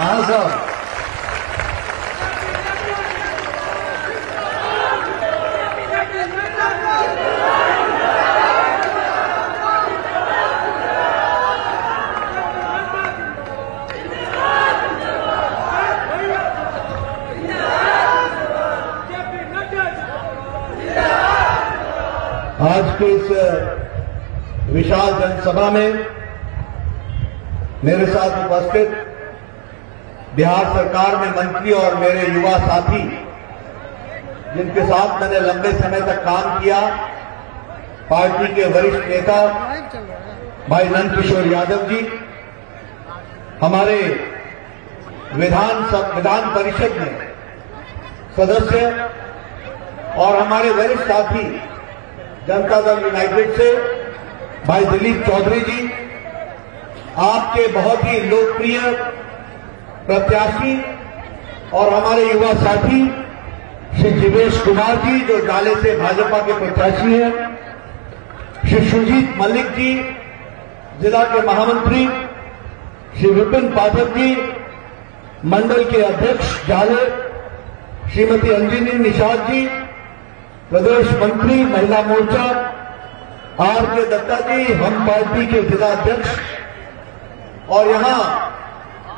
हाँ साहब, आज के इस विशाल जनसभा में मेरे साथ उपस्थित बिहार सरकार में मंत्री और मेरे युवा साथी, जिनके साथ मैंने लंबे समय तक काम किया, पार्टी के वरिष्ठ नेता भाई नंद किशोर यादव जी, हमारे विधान परिषद में सदस्य और हमारे वरिष्ठ साथी जनता दल यूनाइटेड से भाई दिलीप चौधरी जी, आपके बहुत ही लोकप्रिय प्रत्याशी और हमारे युवा साथी श्री जीवेश कुमार जी, जो डाले से भाजपा के प्रत्याशी हैं, श्री सुजीत मल्लिक जी, जिला के महामंत्री, श्री विपिन पाठक जी, मंडल के अध्यक्ष डाले, श्रीमती अंजनी निषाद जी, प्रदेश मंत्री महिला मोर्चा आर के दत्ता जी, हम पार्टी के जिला अध्यक्ष, और यहां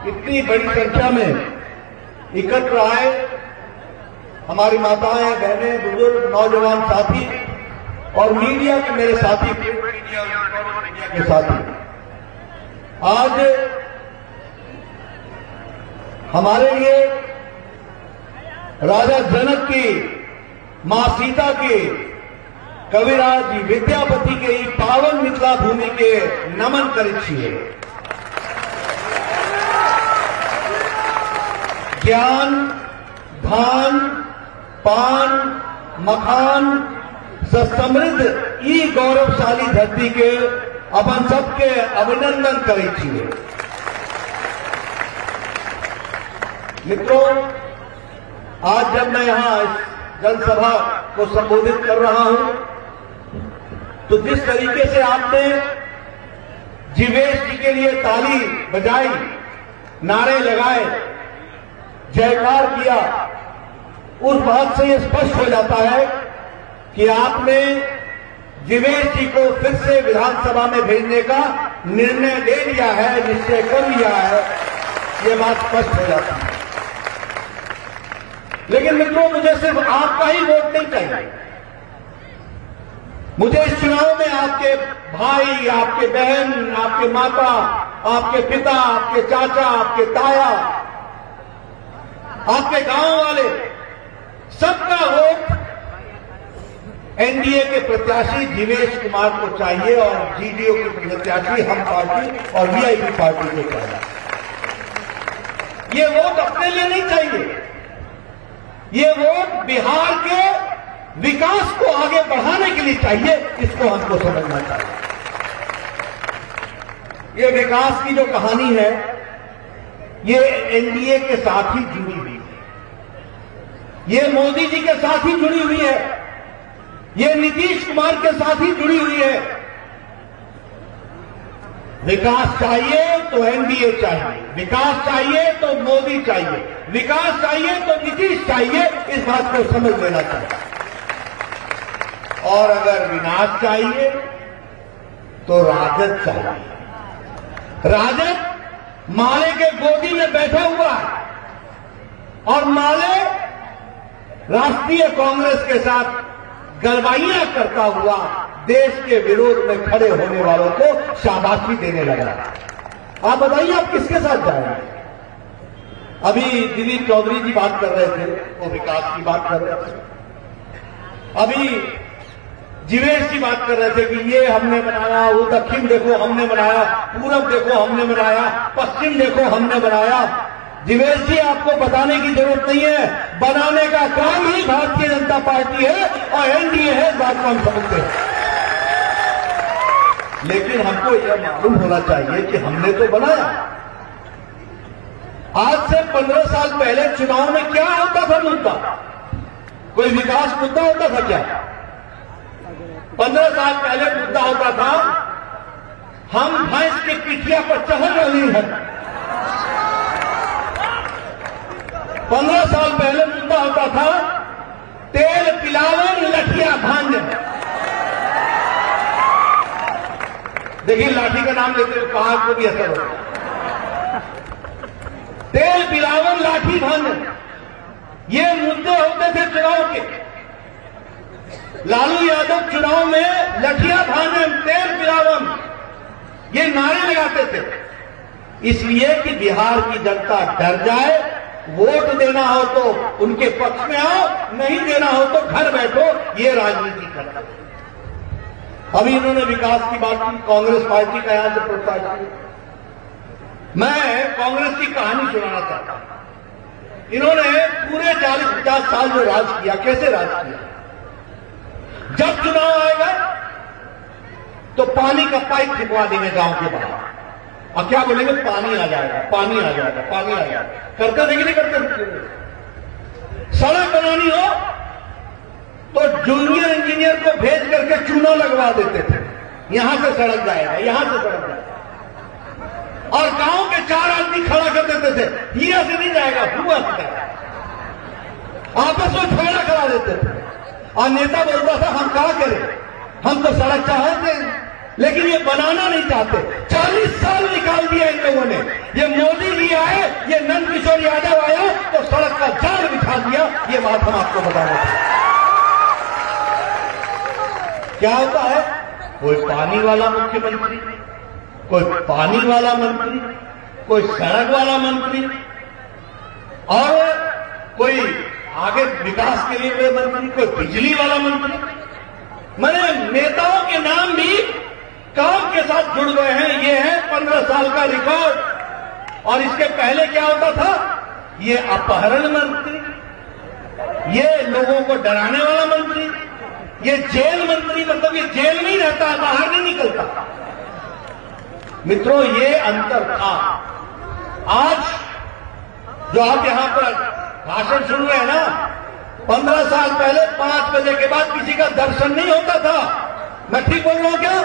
इतनी बड़ी संख्या में इकट्ठा आए हमारी माताएं, बहनें, बुजुर्ग, नौजवान साथी और मीडिया के मेरे साथी, मीडिया के साथी, आज हमारे लिए राजा जनक की, मां सीता के, कविराज विद्यापति के ई पावन मिथिला भूमि के नमन करै छियै। ज्ञान, धान, पान, मखान से समृद्ध ई गौरवशाली धरती के अपन सबके अभिनंदन करै छियै। मित्रों, आज जब मैं यहां इस जनसभा को संबोधित कर रहा हूं, तो जिस तरीके से आपने जीवेश जी के लिए ताली बजाई, नारे लगाए, जयकार किया, उस बात से यह स्पष्ट हो जाता है कि आपने जीवेश जी को फिर से विधानसभा में भेजने का निर्णय ले लिया है, निश्चय कर लिया है, ये बात स्पष्ट हो जाती है। लेकिन मित्रों, मुझे सिर्फ आपका ही वोट नहीं चाहिए। मुझे इस चुनाव में आपके भाई, आपके बहन, आपके माता, आपके पिता, आपके चाचा, आपके ताया, आपके गांव वाले, सबका वोट एनडीए के प्रत्याशी जीवेश कुमार को चाहिए और जीडीयू के प्रत्याशी हम पार्टी और वीआईपी पार्टी को चाहिए। ये वोट अपने लिए नहीं चाहिए, ये वोट बिहार के विकास को आगे बढ़ाने के लिए चाहिए। इसको हमको समझना चाहिए। ये विकास की जो कहानी है, ये एनडीए के साथ ही जुड़ी हुई है, ये मोदी जी के साथ ही जुड़ी हुई है, ये नीतीश कुमार के साथ ही जुड़ी हुई है। विकास चाहिए तो एनडीए चाहिए, विकास चाहिए तो मोदी चाहिए, विकास चाहिए तो नीतीश चाहिए। इस बात को समझ लेना चाहिए। और अगर विनाश चाहिए तो राजद चाहिए। राजद माले के गोदी में बैठा हुआ है और माले राष्ट्रीय कांग्रेस के साथ गलबाइयां करता हुआ देश के विरोध में खड़े होने वालों को शाबाशी देने लगा। आप बताइए, आप किसके साथ जाएंगे? अभी दिलीप चौधरी जी बात कर रहे थे, वो विकास की बात कर रहे थे। अभी जीवेश जी बात कर रहे थे कि ये हमने बनाया, वो दक्षिण देखो हमने बनाया, पूरब देखो हमने बनाया, पश्चिम देखो हमने बनाया। जीवेश जी, आपको बताने की जरूरत नहीं है, बनाने का काम ही भारतीय जनता पार्टी है और एनडीए है, इस बात को हम समझते हैं। लेकिन हमको यह मालूम होना चाहिए कि हमने तो बनाया। आज से 15 साल पहले चुनाव में क्या होता था मुद्दा? कोई विकास मुद्दा होता था क्या? 15 साल पहले मुद्दा होता था, हम भैंस की पिठिया पर चढ़ रही है 15 साल पहले मुद्दा होता था तेल पिलावन लठिया भांज। देखिए लाठी का नाम लेते हुए कहां को भी असर होता। तेल पिलावन लाठी भांज, ये मुद्दे होते थे चुनाव के। लालू यादव चुनाव में लठिया भांजन तेल पिलावन ये नारे लगाते थे, इसलिए कि बिहार की जनता डर जाए। वोट देना हो तो उनके पक्ष में आओ, नहीं देना हो तो घर बैठो, ये राजनीति करना। अभी इन्होंने विकास की बात की, कांग्रेस पार्टी का यहां से प्रत्याशी। मैं कांग्रेस की कहानी सुनाना चाहता हूं। इन्होंने पूरे 40-50 साल जो राज किया, कैसे राज किया। जब चुनाव आएगा तो पानी का पाइप छिपवा देंगे गांव के बाहर, और क्या बोलेंगे, पानी आ जाएगा, पानी आ जाएगा, पानी आ जाएगा। करते थे कि नहीं करते? सड़क बनानी हो तो जूनियर इंजीनियर को भेज करके चूना लगवा देते थे, यहां से सड़क जाएगा, यहां से सड़क जाएगा। और गांव के 4 आदमी खड़ा कर देते थे, हिया से नहीं जाएगा, हुआ से जाएगा। आपस में झगड़ा करा देते थे, और नेता बोलता था हम क्या करें, हम तो सड़क चाहते हैं लेकिन ये बनाना नहीं चाहते। 40 साल निकाल दिया इन लोगों ने। ये मोदी जी आए, ये नंद किशोर यादव आया तो सड़क का जाल बिछा दिया। ये बात हम आपको बताना चाहते। क्या होता है, कोई पानी वाला मुख्यमंत्री, कोई पानी वाला मंत्री, कोई सड़क वाला मंत्री, और कोई आगे विकास के लिए मंत्री, कोई बिजली वाला मंत्री। मैंने नेताओं के नाम भी काम के साथ जुड़ गए हैं। ये है 15 साल का रिकॉर्ड। और इसके पहले क्या होता था, ये अपहरण मंत्री, ये लोगों को डराने वाला मंत्री, ये जेल मंत्री, मतलब ये जेल में ही रहता है, बाहर नहीं निकलता। मित्रों, ये अंतर था। आज जो आप यहां पर भाषण सुन रहे हैं ना, 15 साल पहले 5 बजे के बाद किसी का दर्शन नहीं होता था। मैं ठीक बोल रहा हूं क्या?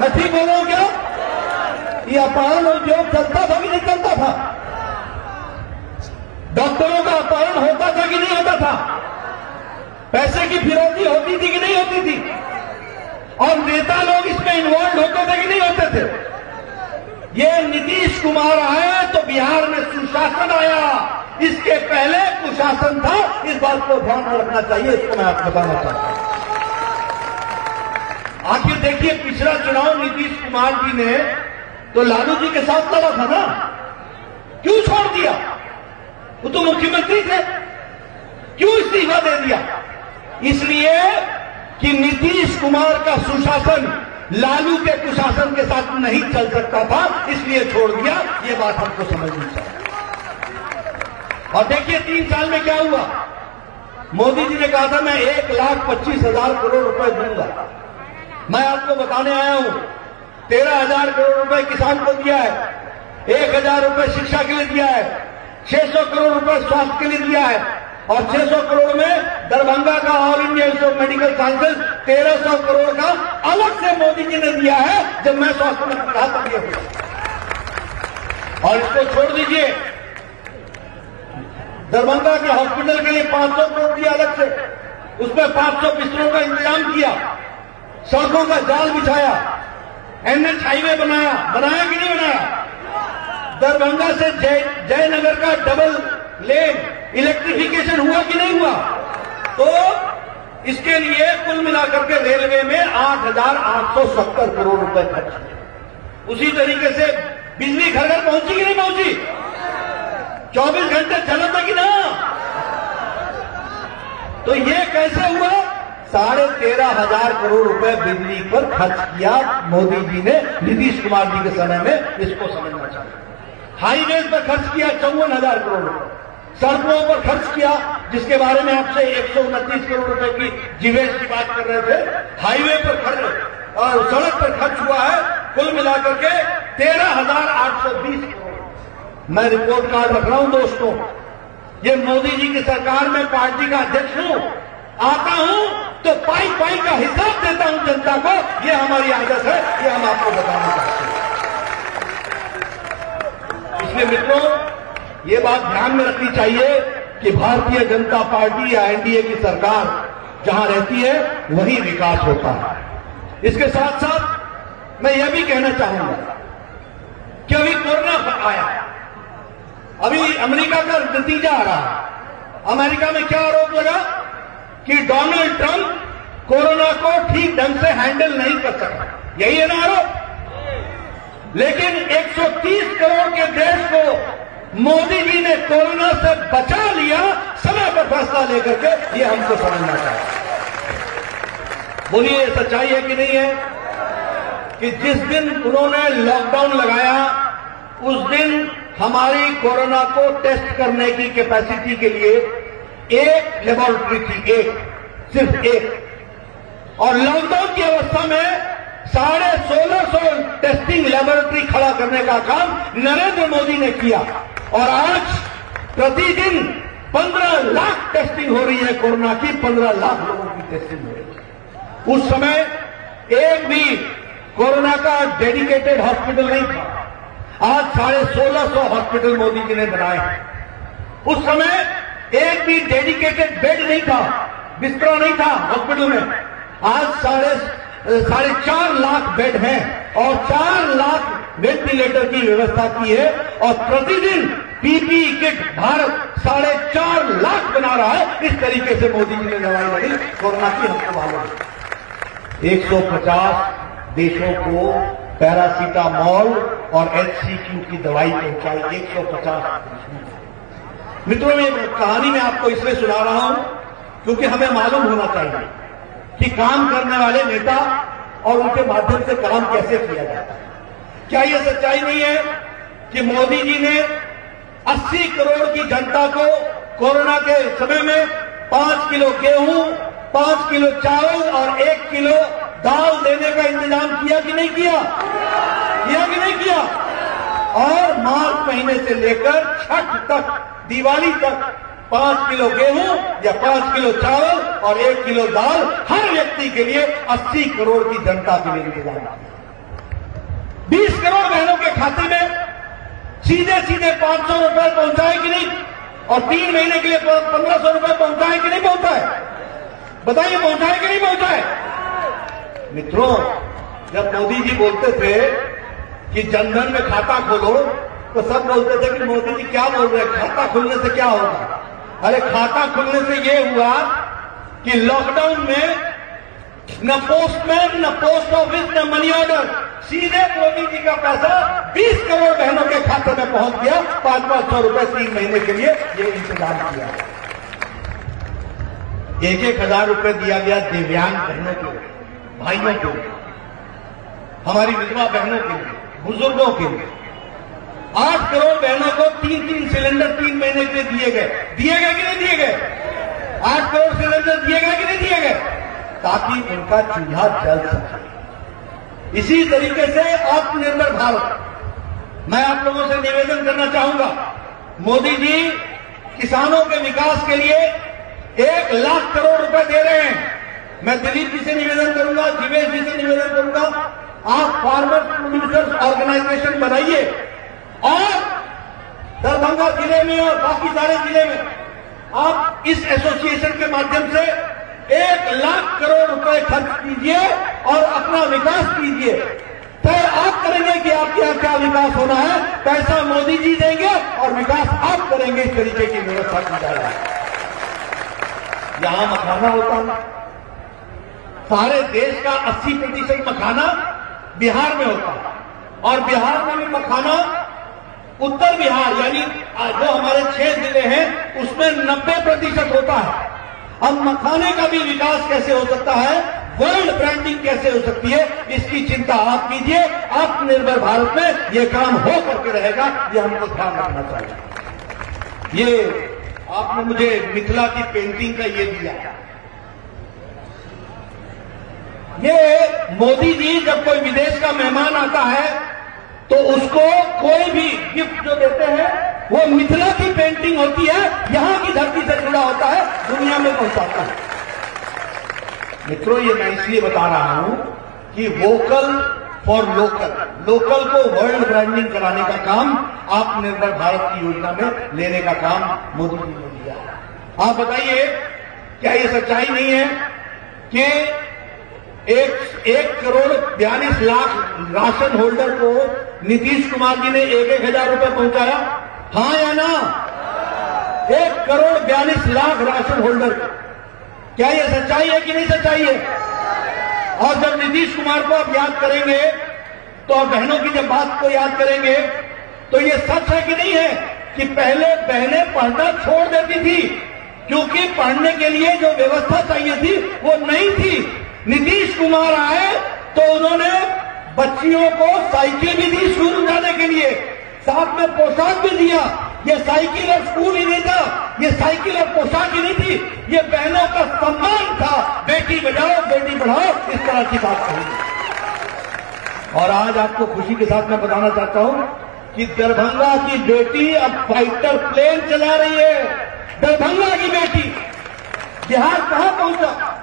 मैं ठीक बोल रहा हूं क्या? ये अपहरण उद्योग चलता था कि नहीं चलता था? डॉक्टरों का अपहरण होता था कि नहीं होता था? पैसे की फिरौती होती थी कि नहीं होती थी? और नेता लोग इसमें इन्वॉल्व होते थे कि नहीं होते थे? ये नीतीश कुमार आए तो बिहार में सुशासन आया। इसके पहले कुशासन था। इस बात को ध्यान में रखना चाहिए, इसको मैं आपको बताना चाहता हूं। आखिर देखिए, पिछला चुनाव नीतीश कुमार जी ने तो लालू जी के साथ लड़ा था ना, क्यों छोड़ दिया? वो तो मुख्यमंत्री थे, क्यों इस्तीफा दे दिया? इसलिए कि नीतीश कुमार का सुशासन लालू के कुशासन के साथ नहीं चल सकता था, इसलिए छोड़ दिया। ये बात हमको समझनी चाहिए। और देखिए 3 साल में क्या हुआ। मोदी जी ने कहा था मैं 1,25,000 करोड़ रुपए दूंगा। मैं आपको बताने आया हूं, 13,000 करोड़ रुपए किसान को दिया है, 1,000 रुपए शिक्षा के लिए दिया है, 600 करोड़ रुपए स्वास्थ्य के लिए दिया है, और 600 करोड़ में दरभंगा का all India institute of medical sciences 1,300 crore का अलग से मोदी जी ने दिया है। जब मैं स्वास्थ्य मंत्री रहा तब दिया। और इसको छोड़ दीजिए, दरभंगा के हॉस्पिटल के लिए 500 करोड़ दिया अलग से, उसमें 500 बिस्तरों का इंतजाम किया, सड़कों का जाल बिछाया, NH हाईवे बनाया कि नहीं बनाया? दरभंगा से जयनगर का डबल लेन इलेक्ट्रिफिकेशन हुआ कि नहीं हुआ? तो इसके लिए कुल मिलाकर के रेलवे में 8,870 करोड़ रुपए खर्च किए। उसी तरीके से बिजली घर घर पहुंची कि नहीं पहुंची? 24 घंटे चला था कि ना? तो ये कैसे हुआ? 13,500 करोड़ रुपए बिजली पर खर्च किया मोदी जी ने नीतीश कुमार जी के समय में। इसको समझना चाहिए। हाईवेज पर खर्च किया 54,000 करोड़ रुपए, सड़कों पर खर्च किया, जिसके बारे में आपसे 129 करोड़ रुपए की जीवेश की बात कर रहे थे, हाईवे पर खर्च और सड़क पर खर्च हुआ है कुल मिलाकर के 13,820 करोड़। मैं रिपोर्ट कार्ड रख रहा हूं दोस्तों, ये मोदी जी की सरकार में पार्टी का अध्यक्ष हूं, आता हूं तो पाई का हिसाब देता हूं जनता को। ये हमारी आदत है, ये हम आपको बताना चाहते हैं। इसलिए मित्रों, ये बात ध्यान में रखनी चाहिए कि भारतीय जनता पार्टी या एनडीए की सरकार जहां रहती है वहीं विकास होता है। इसके साथ साथ मैं यह भी कहना चाहूंगा कि अभी कोरोना आया, अभी अमेरिका का नतीजा आ रहा है। अमेरिका में क्या आरोप लगा कि डोनाल्ड ट्रंप कोरोना को ठीक ढंग से हैंडल नहीं कर सका, यही है ना आरोप। लेकिन 130 करोड़ के देश को मोदी जी ने कोरोना से बचा लिया, समय पर फैसला लेकर के, ये हमको समझना चाहिए। बोलिए सच्चाई है कि नहीं है कि जिस दिन उन्होंने लॉकडाउन लगाया उस दिन हमारी कोरोना को टेस्ट करने की कैपेसिटी के लिए एक लेबोरेटरी थी, सिर्फ एक। और लॉकडाउन की अवस्था में 1650 टेस्टिंग लेबोरेटरी खड़ा करने का काम नरेंद्र मोदी ने किया और आज प्रतिदिन 15 लाख टेस्टिंग हो रही है कोरोना की, 15 लाख लोगों की टेस्टिंग हो रही है। उस समय एक भी कोरोना का डेडिकेटेड हॉस्पिटल नहीं था, आज 1650 हॉस्पिटल मोदी जी ने बनाए हैं। उस समय एक भी डेडिकेटेड बेड नहीं था, बिस्तरा नहीं था हॉस्पिटल में, आज 4.5 लाख बेड हैं और 4 लाख वेंटिलेटर की व्यवस्था की है और प्रतिदिन पीपीई किट भारत 4.5 लाख बना रहा है। इस तरीके से मोदी जी ने दवाई लड़ी कोरोना की, हमको मालूम है। 150 देशों को पैरासीटामोल और HCQ की दवाई पहुंचाई, 150 मित्रों। ये कहानी मैं आपको इसलिए सुना रहा हूं क्योंकि हमें मालूम होना चाहिए कि काम करने वाले नेता और उनके माध्यम से काम कैसे किया जाता है। क्या यह सच्चाई नहीं है कि मोदी जी ने 80 करोड़ की जनता को कोरोना के समय में 5 किलो गेहूं, 5 किलो चावल और 1 किलो दाल देने का इंतजाम किया कि नहीं किया? किया कि नहीं किया? और मार्च महीने से लेकर छठ तक, दिवाली तक 5 किलो गेहूं या 5 किलो चावल और 1 किलो दाल हर व्यक्ति के लिए 80 करोड़ की जनता के लिए इंतजाम किया। 20 करोड़ बहनों के खाते में सीधे सीधे 500 रुपए पहुंचाए कि नहीं? और 3 महीने के लिए 1500 रुपए पहुंचाए कि नहीं पहुंचाए? बताइए, पहुंचाए कि नहीं पहुंचाए? मित्रों, जब मोदी जी बोलते थे कि जनधन में खाता खोलो तो सब बोलते थे कि मोदी जी क्या बोल रहे हैं, खाता खुलने से क्या होगा? अरे खाता खुलने से यह हुआ कि लॉकडाउन में न पोस्टमैन, न पोस्ट ऑफिस, न मनी ऑर्डर, सीधे मोदी जी का पैसा 20 करोड़ बहनों के खाते में पहुंच गया। 500 रुपए 3 महीने के लिए ये इंतजाम किया। 1,000 रुपए दिया गया दिव्यांग बहनों के लिए, भाइयों के लिए, हमारी विधवा बहनों के लिए, बुजुर्गों के लिए। 8 करोड़ बहनों को 3 सिलेंडर 3 महीने के लिए दिए गए। दिए गए कि नहीं दिए गए? 8 करोड़ सिलेंडर दिए गए कि नहीं दिए गए? ताकि उनका चूल्हा जल सके। इसी तरीके से आत्मनिर्भर भारत, मैं आप लोगों से निवेदन करना चाहूंगा, मोदी जी किसानों के विकास के लिए 1 लाख करोड़ रुपए दे रहे हैं। मैं दिलीप जी से निवेदन करूंगा, जीवेश जी से निवेदन करूंगा, आप फार्मर्स प्रोड्यूसर्स ऑर्गेनाइजेशन बनाइए और दरभंगा जिले में और बाकी सारे जिले में आप इस एसोसिएशन के माध्यम से 1 लाख करोड़ रुपए खर्च कीजिए और अपना विकास कीजिए। तय आप करेंगे कि आपके यहां क्या विकास होना है, पैसा मोदी जी देंगे और विकास आप करेंगे। इस तरीके की व्यवस्था की जा रही है। यहां मखाना होता है, सारे देश का 80% मखाना बिहार में होता है और बिहार में भी मखाना उत्तर बिहार यानी जो हमारे 6 जिले हैं उसमें 90% होता है। अब मखाने का भी विकास कैसे हो सकता है, वर्ल्ड ब्रांडिंग कैसे हो सकती है, इसकी चिंता आप कीजिए। आत्मनिर्भर भारत में ये काम हो करके रहेगा, ये हमको ध्यान रखना चाहिए। ये आपने मुझे मिथिला की पेंटिंग का ये दिया। ये मोदी जी जब कोई विदेश का मेहमान आता है तो उसको कोई भी गिफ्ट जो देते हैं वो मिथिला की पेंटिंग होती है, यहां की धरती से जुड़ा होता है, दुनिया में पहुंचाता है। मित्रों, ये मैं इसलिए बता रहा हूं कि वोकल फॉर लोकल। लोकल को वर्ल्ड ब्रांडिंग कराने का काम आत्मनिर्भर भारत की योजना में लेने का काम मोदी जी ने लिया है। आप बताइए, क्या ये सच्चाई नहीं है कि 1,42,00,000 राशन होल्डर को नीतीश कुमार जी ने 1,000 रुपए पहुंचाया? हाँ या ना? 1,42,00,000 राशन होल्डर। क्या ये सच्चाई है कि नहीं सच्चाई है? और जब नीतीश कुमार को आप याद करेंगे तो आप बहनों की जब बात को याद करेंगे तो ये सच है कि नहीं है कि पहले बहनें पढ़ना छोड़ देती थी क्योंकि पढ़ने के लिए जो व्यवस्था चाहिए थी वो नहीं थी। नीतीश कुमार आए तो उन्होंने बच्चियों को साइकिल भी दी स्कूल जाने के लिए, साथ में पोशाक भी दिया। ये साइकिल और स्कूल ही नहीं था, ये साइकिल और पोशाक ही नहीं थी, ये बहनों का सम्मान था। बेटी बचाओ बेटी पढ़ाओ, इस तरह की बात कही। और आज आपको खुशी के साथ मैं बताना चाहता हूं कि दरभंगा की बेटी अब फाइटर प्लेन चला रही है। दरभंगा की बेटी बिहार कहां पहुंचा?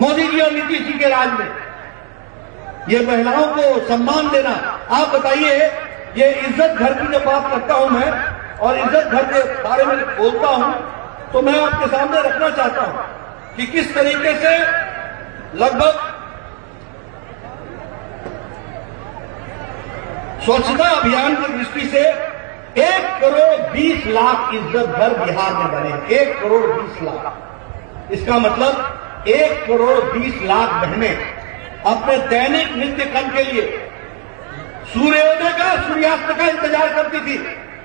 मोदी जी और नीतीश जी के राज में। ये महिलाओं को सम्मान देना। आप बताइए, ये इज्जत घर की जब बात करता हूं मैं और इज्जत घर के बारे में बोलता हूं तो मैं आपके सामने रखना चाहता हूं कि किस तरीके से लगभग स्वच्छता अभियान की दृष्टि से 1,20,00,000 इज्जत घर बिहार में बने। 1,20,00,000। इसका मतलब 1,20,00,000 बहनें अपने दैनिक नित्य कर्म के लिए सूर्योदय का सूर्यास्त का इंतजार करती थी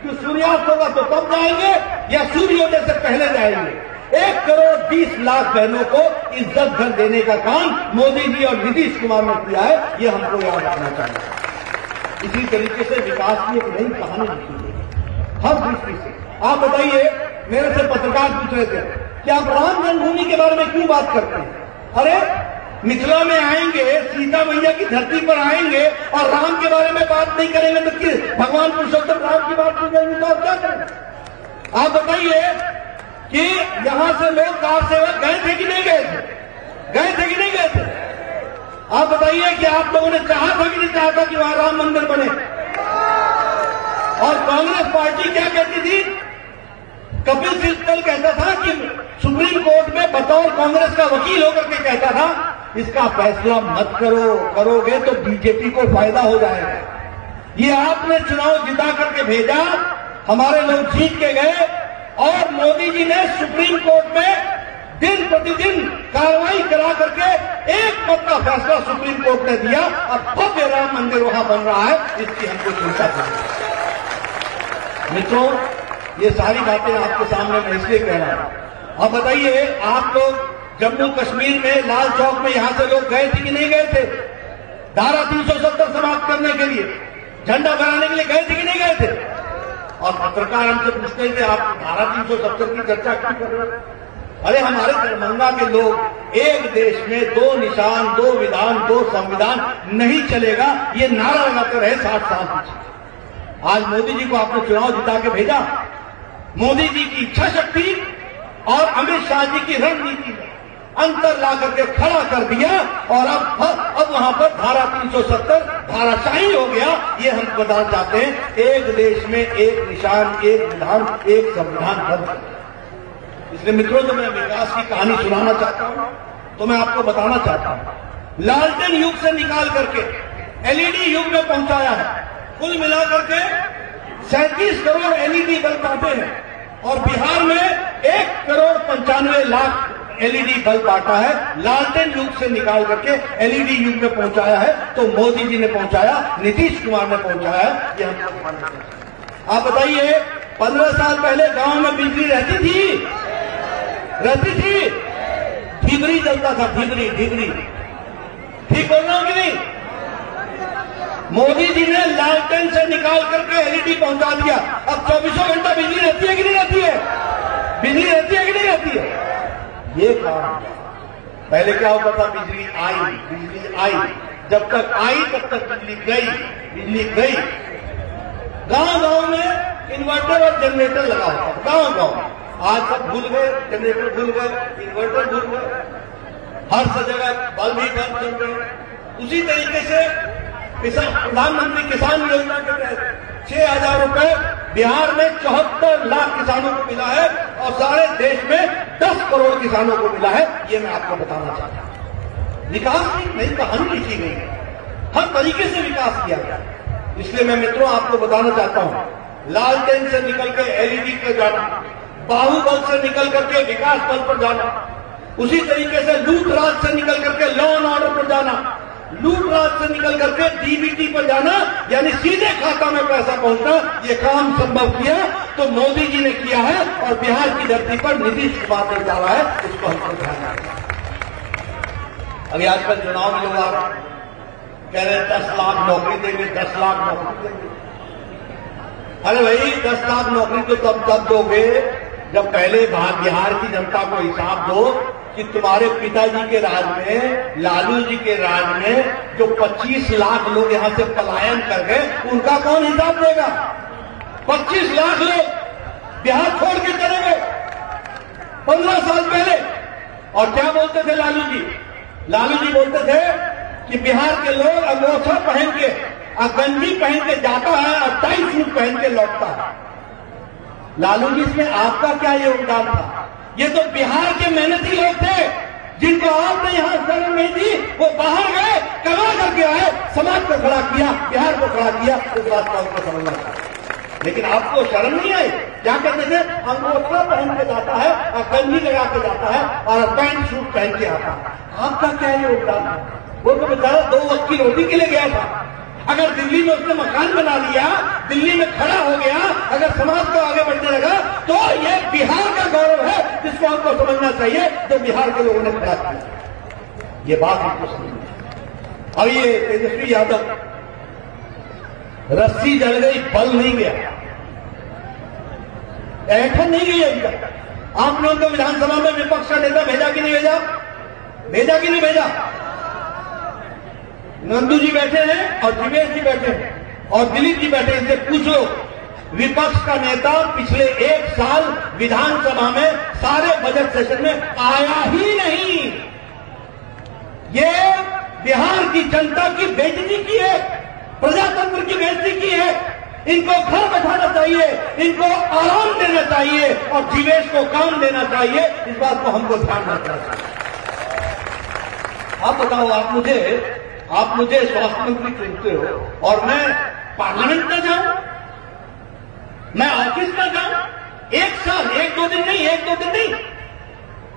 कि सूर्यास्त होगा तो कब जाएंगे या सूर्योदय से पहले जाएंगे। 1,20,00,000 बहनों को इज्जत घर देने का काम मोदी जी और नीतीश कुमार ने किया है, ये हमको याद रखना चाहिए। इसी तरीके से विकास की एक नई कहानी लिखी है हर दृष्टि से। आप बताइए, मेरे से पत्रकार पूछ रहे थे कि आप राम जन्मभूमि के बारे में क्यों बात करते हैं? अरे मिथिला में आएंगे, सीता मैया की धरती पर आएंगे और राम के बारे में बात नहीं करेंगे तो कि भगवान पुरुषोत्तम राम की बात नहीं करेंगे तो आप क्या करें? आप बताइए कि यहां से लोग कार सेवक गए थे कि नहीं गए थे? गए थे कि नहीं गए थे? आप बताइए कि आप लोगों ने चाहा था कि नहीं चाहा था कि वहां राम मंदिर बने? और कांग्रेस पार्टी क्या कहती थी? कपिल सिब्बल कहता था कि सुप्रीम कोर्ट में बतौर कांग्रेस का वकील होकर के कहता था इसका फैसला मत करो, करोगे तो बीजेपी को फायदा हो जाएगा। ये आपने चुनाव जिता करके भेजा, हमारे लोग जीत के गए और मोदी जी ने सुप्रीम कोर्ट में दिन प्रतिदिन कार्रवाई करा करके एक मत का फैसला सुप्रीम कोर्ट ने दिया। अब भव्य राम मंदिर वहां बन रहा है, इसकी हमको चिंता थी। मित्रों, ये सारी बातें आपके सामने मैं इसलिए कह रहा हूं। अब बताइए, आप लोग जम्मू कश्मीर में लाल चौक में यहां से लोग गए थे कि नहीं गए थे? धारा 370 समाप्त करने के लिए, झंडा फहराने के लिए गए थे कि नहीं गए थे? और पत्रकार हमसे पूछते थे आप धारा 370 की चर्चा क्यों कर रहे हैं? अरे हमारे दरभंगा के लोग एक देश में दो निशान, दो विधान, दो संविधान नहीं चलेगा, ये नारा लगाते रहे 60 साल पीछे। आज मोदी जी को आपने चुनाव जिता के भेजा। मोदी जी की इच्छा शक्ति और अमित शाह जी की रणनीति में अंतर ला करके खड़ा कर दिया और अब वहां पर धारा 370 धाराशाही हो गया। ये हम बताना चाहते हैं, एक देश में एक निशान, एक विधान, एक संविधान बन। इसलिए मित्रों, जो मैं विकास की कहानी सुनाना चाहता हूं तो मैं आपको बताना चाहता हूं, लालटेन युग से निकाल करके एलईडी युग में पहुंचाया है। कुल मिलाकर के 37 करोड़ एलईडी बल्ब बांटे हैं और बिहार में 1,95,00,000 एलईडी बल्ब बांटा है। लालटेन युग से निकाल करके एलईडी युग में पहुंचाया है तो मोदी जी ने पहुंचाया, नीतीश कुमार ने पहुंचाया। ये हम आप बताइए, 15 साल पहले गांव में बिजली रहती थी? ढिबरी जलता था, ढिबरी। ठीक बोल रहा हूं कि नहीं? मोदी जी ने लालटेन से निकाल करके एलईडी पहुंचा दिया। अब 24 घंटा बिजली रहती है कि नहीं रहती है? बिजली रहती है कि नहीं रहती है? ये काम पहले क्या होता था? बिजली आई, जब तक आई तब तक बिजली गई। गांव में इन्वर्टर और जनरेटर लगा होता है, गांव। आज सब भूल गए, जनरेटर भूल गए, इन्वर्टर भूल गए, हर जगह बल्ब ही बल्ब चल रहे। उसी तरीके से प्रधानमंत्री किसान योजना के तहत 6,000 रुपए बिहार में 74 लाख किसानों को मिला है और सारे देश में 10 करोड़ किसानों को मिला है। ये मैं आपको बताना चाहता हूं। विकास की नई कहानी लिखी गई है, हर तरीके से विकास किया गया। इसलिए मैं मित्रों आपको बताना चाहता हूं, लालटेन से निकल के एलईडी पर जाना, बाहुबल से निकल करके विकास बल पर जाना, उसी तरीके से लूट राज से निकल करके लॉ एंड ऑर्डर पर जाना, लूट राज से निकल करके डीबीटी पर जाना, यानी सीधे खाता में पैसा पहुंचना, ये काम संभव किया तो मोदी जी ने किया है और बिहार की धरती पर नीतीश कुमार ने डाला है। इसको हमको ध्यान रखना। अभी आजकल चुनाव में लोग आ रहे हैं, कह रहे 10 लाख नौकरी देंगे, 10 लाख नौकरी देंगे। अरे भाई 10 लाख नौकरी तो तब दोगे जब पहले बिहार की जनता को हिसाब दो कि तुम्हारे पिताजी के राज में, लालू जी के राज में जो 25 लाख लोग यहां से पलायन कर गए, उनका कौन हिसाब देगा? 25 लाख लोग बिहार छोड़ के चले गए 15 साल पहले। और क्या बोलते थे लालू जी? लालू जी बोलते थे कि बिहार के लोग अंगोछा पहन के, गंजी पहन के जाता है और टाई सूट पहन के लौटता है। लालू जी इसमें आपका क्या योगदान था? ये तो बिहार के मेहनती लोग थे जिनको आपने यहां शरण नहीं दी, वो बाहर गए, कमा करके आए, समाज को खड़ा किया, बिहार को खड़ा किया। इस बात को हमको समझना चाहिए। लेकिन आपको शर्म नहीं आई? क्या कहते थे? अंगोछा पहन के जाता है और गंजी लगा के जाता है और पैंट सूट पहन के आता है। आपका क्या योगदान था? वो तो बेचारा 2 वक्त की रोटी के लिए गया था। अगर दिल्ली में उसने मकान बना लिया, दिल्ली में खड़ा हो गया, अगर समाज को आगे बढ़ने लगा, तो ये बिहार का गौरव है जिसको हमको समझना चाहिए, जो बिहार के लोगों ने खड़ा किया। ये बात हमको समझना। अब ये तेजस्वी यादव, रस्सी जल गई, बल नहीं गया, ऐठन नहीं गई अभी तक। आपने उनको विधानसभा में विपक्ष का नेता भेजा कि नहीं भेजा? भेजा कि नहीं भेजा? नंदू जी बैठे हैं और जिवेश जी बैठे हैं और दिलीप जी बैठे हैं। इनसे पूछ लो, विपक्ष का नेता पिछले 1 साल विधानसभा में सारे बजट सेशन में आया ही नहीं। ये बिहार की जनता की बेइज्जती की है, प्रजातंत्र की बेइज्जती की है। इनको घर बैठाना चाहिए, इनको आराम देना चाहिए और जिवेश को काम देना चाहिए। इस बात को हमको ध्यान रखना चाहिए। आप बताओ, आप मुझे स्वास्थ्य मंत्री चुनते हो और मैं पार्लियामेंट में जाऊं, मैं ऑफिस में जाऊं, 1 साल, 1-2 दिन नहीं,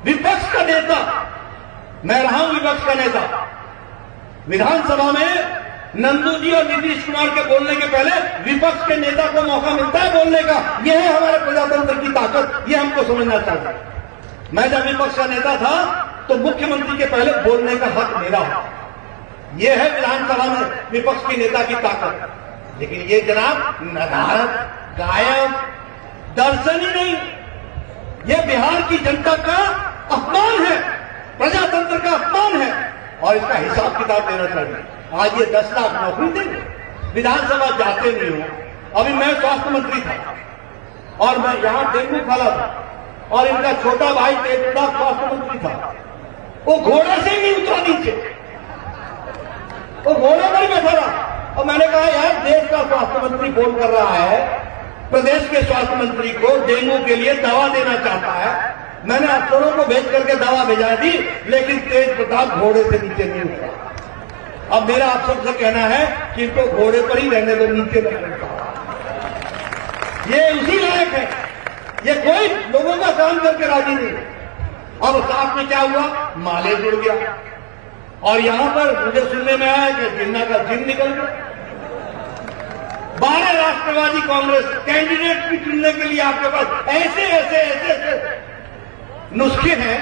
विपक्ष का नेता मैं रहा हूं। विपक्ष का नेता विधानसभा में नंदू जी और नीतीश कुमार के बोलने के पहले विपक्ष के नेता को मौका मिलता है बोलने का। यह है हमारे प्रजातंत्र की ताकत, यह हमको समझना चाहिए। मैं जब विपक्ष का नेता था तो मुख्यमंत्री के पहले बोलने का हक मेरा था। यह है विधानसभा में विपक्ष के नेता की ताकत। लेकिन ये जनाब नदारत, गायब, दर्शन ही नहीं। यह बिहार की जनता का अपमान है, प्रजातंत्र का अपमान है और इसका हिसाब किताब देना चाहिए। आज ये 10 लाख नौकरी देंगे, विधानसभा जाते नहीं हो। अभी मैं स्वास्थ्य मंत्री था और मैं यहां डेंगू फैला था और इनका छोटा भाई तेजपुरा स्वास्थ्य मंत्री था। वो घोड़े से ही नहीं उतरा नीचे, वो घोड़े पर ही बैठा रहा। और मैंने कहा यार, देश का स्वास्थ्य मंत्री फोन कर रहा है, प्रदेश के स्वास्थ्य मंत्री को डेंगू के लिए दवा देना चाहता है। मैंने अफसरों को भेज करके दवा भेजा दी, लेकिन तेज प्रताप घोड़े से नीचे नहीं उतरा। अब मेरा आप सबसे कहना है कि इनको घोड़े पर ही रहने दो, नीचे नहीं रहता। ये उसी लायक है, ये कोई लोगों का काम करके राजी नहीं। अब साथ में क्या हुआ? माले जुड़ गया और यहां पर मुझे सुनने में आया कि जिन्ना का जिन निकल गया। 12 राष्ट्रवादी कांग्रेस कैंडिडेट भी चुनने के लिए आपके पास ऐसे नुस्खे हैं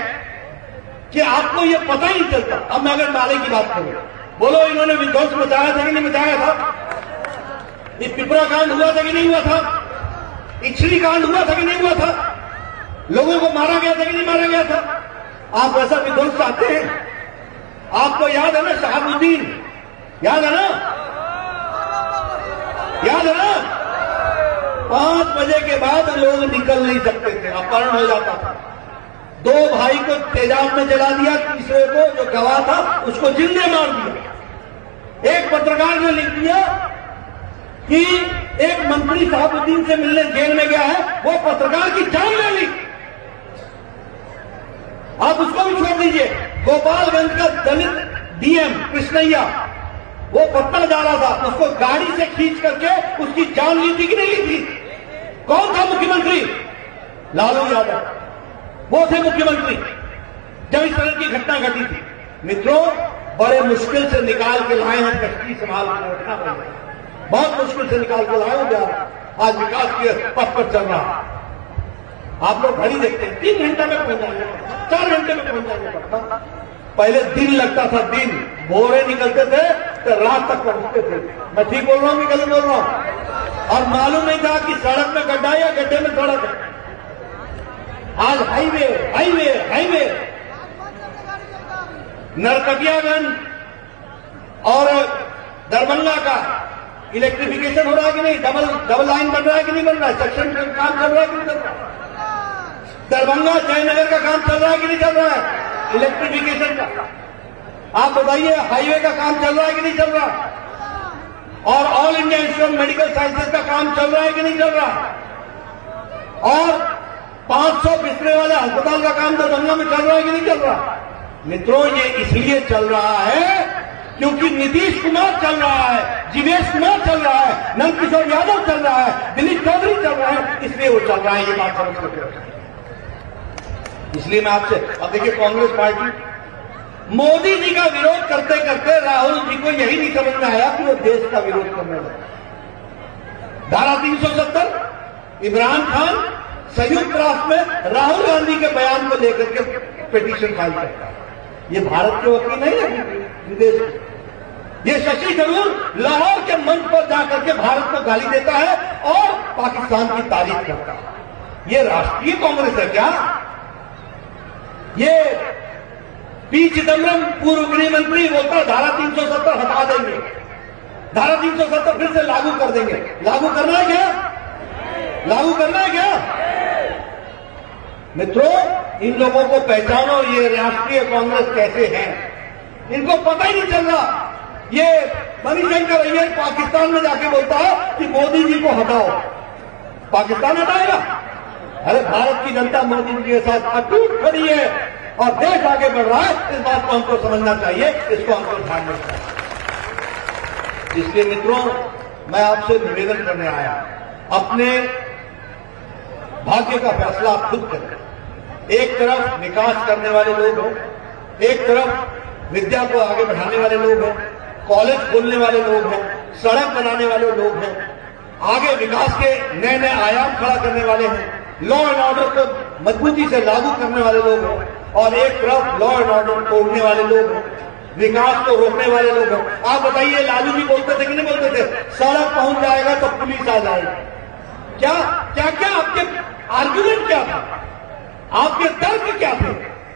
कि आपको ये पता ही नहीं चलता। अब मैं अगर माले की बात करूं, बोलो इन्होंने विध्वंस मचाया था कि नहीं मचाया था? ये पिपरा कांड हुआ था कि नहीं हुआ था? इछली कांड हुआ था कि नहीं हुआ था? लोगों को मारा गया था कि नहीं मारा गया था? आप ऐसा विध्वंस चाहते हैं? आपको याद है ना शहाबुद्दीन, याद है ना? 5 बजे के बाद लोग निकल नहीं सकते थे, अपहरण हो जाता था। 2 भाई को तेजाब में जला दिया, तीसरे को जो गवाह था उसको जिंदे मार दिया। एक पत्रकार ने लिख दिया कि एक मंत्री शहाबुद्दीन से मिलने जेल में गया है, वो पत्रकार की जान ले ली। आप उसको भी छोड़ दीजिए। गोपालगंज का दलित डीएम कृष्णैया, वो पत्थर जा रहा था, उसको गाड़ी से खींच करके उसकी जान ली थी कि नहीं ली थी? कौन था मुख्यमंत्री? लालू यादव, वो थे मुख्यमंत्री जब इस तरह की घटना घटी थी। मित्रों, बड़े मुश्किल से निकाल के लाए हैं, कश्ती संभाल के रखना पड़ेगा, बहुत मुश्किल से निकाल के लाए हो। आज विकास के पथ पर चल रहा। आप लोग घड़ी देखते हैं, 3 घंटे में पहुंच जाएंगे, 4 घंटे में पहुंच जाएंगे पटना। पहले दिन लगता था, दिन भोरे निकलते थे तो रात तक पहुंचते थे। मैं ठीक बोल रहा हूं कि गलत बोल रहा हूं? और मालूम नहीं था कि सड़क में गड्ढा या गड्ढे में सड़क है। आज हाईवे हाईवे हाईवे, नरकटियागंज और दरभंगा का इलेक्ट्रिफिकेशन हो रहा है कि नहीं? डबल लाइन बन रहा है कि नहीं बन रहा है? सेक्शन का काम चल रहा है कि नहीं चल रहा है? दरभंगा जयनगर का काम चल रहा है कि नहीं चल रहा है इलेक्ट्रिफिकेशन का? आप बताइए, हाईवे का काम चल रहा है कि नहीं चल रहा? और all India institute of medical sciences का काम चल रहा है कि नहीं चल रहा? और 500 बिस्तरे वाले अस्पताल का काम दरभंगा में चल रहा है कि नहीं चल रहा? मित्रों, ये इसलिए चल रहा है क्योंकि नीतीश कुमार चल रहा है, जीवेश कुमार चल रहा है, नंदकिशोर यादव चल रहा है, दिलीप चौधरी चल रहा है, इसलिए वो चल रहा है। ये बात समझ सकते। इसलिए मैं आपसे, अब देखिए, कांग्रेस पार्टी मोदी जी का विरोध करते करते राहुल जी को यही नहीं समझ में आया कि वो देश का विरोध करने लगे। धारा 370, इमरान खान संयुक्त राष्ट्र में राहुल गांधी के बयान को लेकर के पिटीशन फाइल करता है। ये भारत के वकील नहीं है, विदेश के। ये शशि थरूर लाहौर के मंच पर जाकर के भारत को गाली देता है और पाकिस्तान की तारीफ करता है। ये राष्ट्रीय कांग्रेस है क्या? ये पी चिदम्बरम पूर्व गृह मंत्री बोलता धारा 370 हटा देंगे, धारा 370 फिर से लागू कर देंगे। लागू करना है क्या? लागू करना है क्या? मित्रों, इन लोगों को पहचानो, ये राष्ट्रीय कांग्रेस कैसे है, इनको पता ही नहीं चल रहा। ये मणिशंकर अय्यर पाकिस्तान में जाके बोलता है कि मोदी जी को हटाओ, पाकिस्तान हटाएगा? अरे भारत की जनता मोदी जी के साथ अटूट खड़ी है और देश आगे बढ़ रहा है। इस बात को हमको समझना चाहिए, इसको हमको ध्यान में रखना चाहिए। इसलिए मित्रों, मैं आपसे निवेदन करने आया, अपने भाग्य का फैसला आप खुद करें। एक तरफ विकास करने वाले लोग हैं, एक तरफ विद्या को आगे बढ़ाने वाले लोग हैं, कॉलेज खोलने वाले लोग हैं, सड़क बनाने वाले लोग हैं, आगे विकास के नए नए आयाम खड़ा करने वाले हैं, लॉ एंड ऑर्डर को मजबूती से लागू करने वाले लोग हैं, और एक तरफ लॉ एंड ऑर्डर तोड़ने वाले लोग हैं, विकास को रोकने वाले लोग हैं। आप बताइए, लालू जी बोलते थे कि नहीं बोलते थे, सड़क पहुंच जाएगा तो पुलिस आ जाएगी? क्या क्या क्या आपके आर्ग्यूमेंट क्या था? आपके तर्क क्या थे?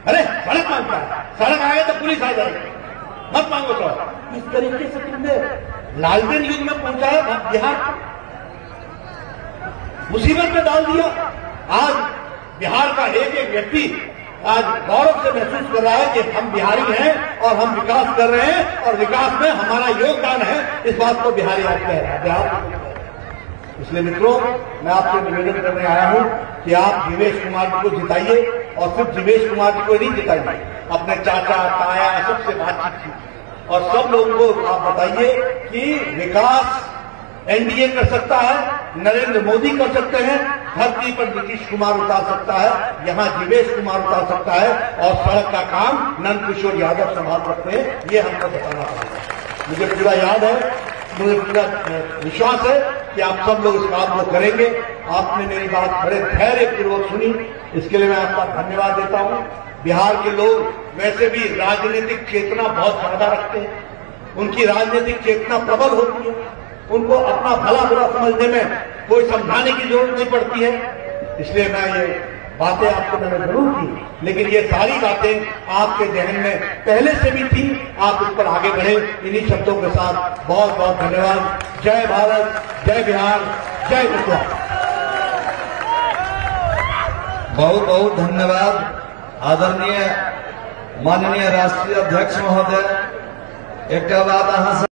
अरे सड़क मांगता है, सड़क आए तो पुलिस आ जाएगी, मत मांगो। तो इस तरीके से तुमने लालटेन युग में पहुंचाया बिहार को, मुसीबत में डाल दिया। आज बिहार का एक एक व्यक्ति आज गौरव से महसूस कर रहा है कि हम बिहारी हैं और हम विकास कर रहे हैं और विकास में हमारा योगदान है। इस बात को बिहारी आज कह रहा है। इसलिए मित्रों, मैं आपसे निवेदन करने आया हूं कि आप जीवेश कुमार जी को जिताइए, और सिर्फ जीवेश कुमार जी को नहीं जिताइए, अपने चाचा ताया सबसे बातचीत कीजिए और सब लोगों को आप बताइए कि विकास एनडीए कर सकता है, नरेंद्र मोदी कर सकते हैं, धरती पर नीतीश कुमार उतार सकता है, यहां जीवेश कुमार उतार सकता है, और सड़क का काम नंदकिशोर यादव संभाल सकते हैं। ये हमको बताना पड़ेगा। मुझे पूरा याद है, मुझे पूरा विश्वास है कि आप सब लोग इस काम को करेंगे। आपने मेरी बात बड़े धैर्यपूर्वक सुनी, इसके लिए मैं आपका धन्यवाद देता हूं। बिहार के लोग वैसे भी राजनीतिक चेतना बहुत ज्यादा रखते हैं, उनकी राजनीतिक चेतना प्रबल होती है, उनको अपना भला बुरा समझने में कोई समझाने की जरूरत नहीं पड़ती है। इसलिए मैं ये बातें आपको मैंने जरूर की, लेकिन ये सारी बातें आपके जहन में पहले से भी थी, आप इस पर आगे बढ़े। इन्हीं शब्दों के साथ बहुत बहुत धन्यवाद। जय भारत, जय बिहार, जय गुजरात। बहुत बहुत धन्यवाद आदरणीय माननीय राष्ट्रीय अध्यक्ष महोदय। एक बात अहाँ